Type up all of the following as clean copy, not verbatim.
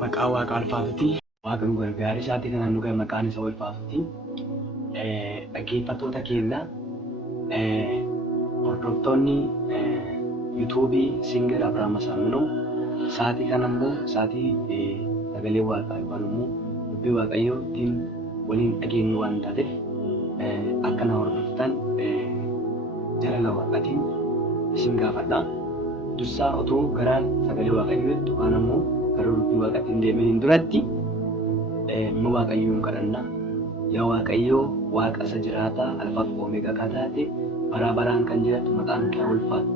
Maqaa Waaqa Alfaatuutiin Waaqa nu gargaaru isaatiin kan nu maqaan isa ulfaatuutiin dhaggeeffattoota keenya hordoftoonni yuutuubii Singer Abrahaam Asaminoo sa'aatii kana immoo sa'aatii sagalee Waaqaa yookaan immoo dubbii Waaqayyootiin waliin dhageenyu waan taateef akka na hordoftan jaalala Waaqaatiin isin gaafadha. Dursaa otoo gara sagalee Waaqayyootti waan ammoo gara dubbii Waaqaatiin deemeen duratti nu Waaqayyoon kadhanna. Yaa Waaqayyoo Waaqa isa jiraataa alfaa fi omeegaa kan taate bara baraan kan jiraatu maqaan kee ulfaatu.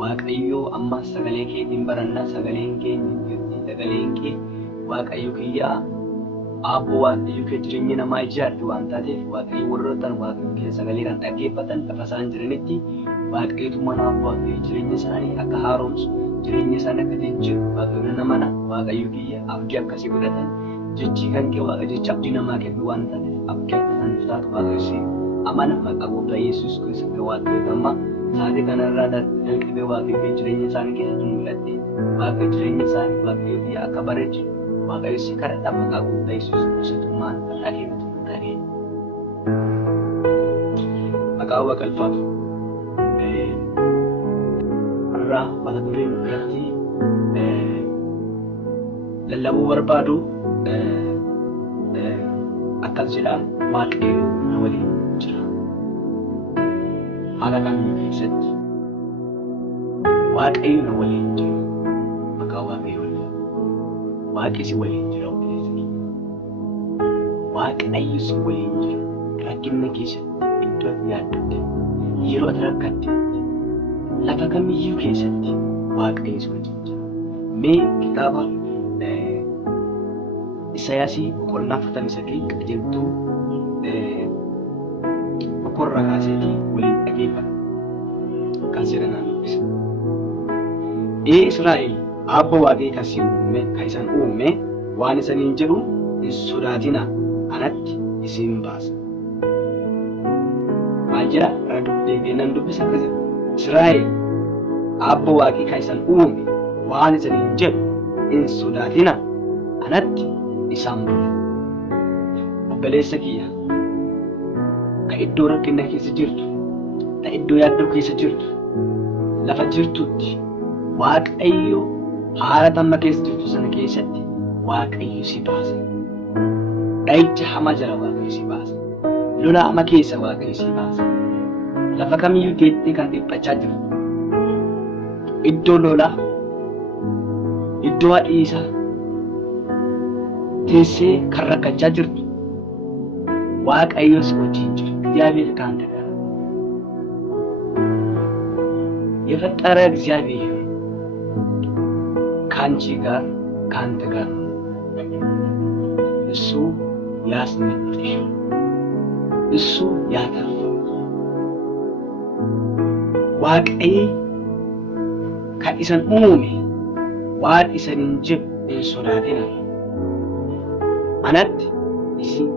Waaqayyoo amma sagalee keetiin baranna sagaleen kee Waaqayyo kiyyaa Abboo Waaqayyo kee jireenya namaa ijaartu waan taateef Waaqayyo warroottan Waaqayyo kee sagaleedhaan dhaggeeffatan lafa isaan jiranitti Waaqayyotu mana Waaqayyo jireenya isaanii akka haaromsu jireenya isaanii akka jijjiiru Waaqayyo namana Waaqayyo kiyyaa abdii akkasii godhatan jechi kan kee Waaqa jecha abdii namaa kennu waan taateef abdii akkasaan taatu Waaqayyo si amana maqaa Gooftaa Yesuus Kiristoos Waaqayyo amma sa'aatii kanarraa jalqabee Waaqayyo jireenya isaanii keessatti mul'atte Waaqayyo jireenya isaanii Waaqayyo kiyyaa akka bareechu Waaqayyo si kadhadha maqaa Gooftaa Yesuus Kiristoos dhageeffatu ta'ee maqaa Waaqa ulfaatu irraa mata dureen irratti lallabuu barbaadu akkas jedha Waaqayyo na waliin jira. Haala kamii keessatti Waaqayyo na waliin jira maqaa Waaqayyo Waaqi si waliin jira obboloonni. Waaqayyo si waliin jira rakkina keessatti iddoo yaaddatte yeroo ati rakkatte lafa kamiyyuu keessatti Waaqayyo si waliin jira. Mee kitaaba Isaayyaasii boqonnaa 49 qajeeltuu boqorraa kaaseetii waliin dhageeffata. Kan jedhan dubbisa. Israa'el Abba Waaqayyo kan isaan uume waan isaniin jedhu hin sodaatina anatti isin baasa. Maal jedha deebi'ee nan dubbisa akkas jedha. Israa'el Abba Waaqayyo kan isaan uume waan isaniin jedhu hin sodaatina anatti isaan baasa. Obboleessa kiyya ka iddoo rakkina keessa jirtu ka iddoo yaaddoo keessa jirtu lafa jirtutti Waaqayyo haala tamma keessa jirtu sana keessatti Waaqayyo si baasa. Dha'icha hamaa jala Waaqayyo si baasa. Lola hamaa keessa Waaqayyo si baasa. Lafa kamiyyuu teettee kan dhiphachaa jirtu. Iddoo lolaa, iddoo hadhiisaa teessee kan rakkachaa jirtu Waaqayyo si wajjin jira. እግዚአብሔር ከአንተ ጋር ነው። የፈጠረ እግዚአብሔር ከአንቺ ጋር ከአንተ ጋር ነው። እሱ ያስመልጥሽ፣ እሱ ያተርፍሽ። Waaqayyo kan isan uume waan isaniin jedhu hin sodaatina. Anatti isin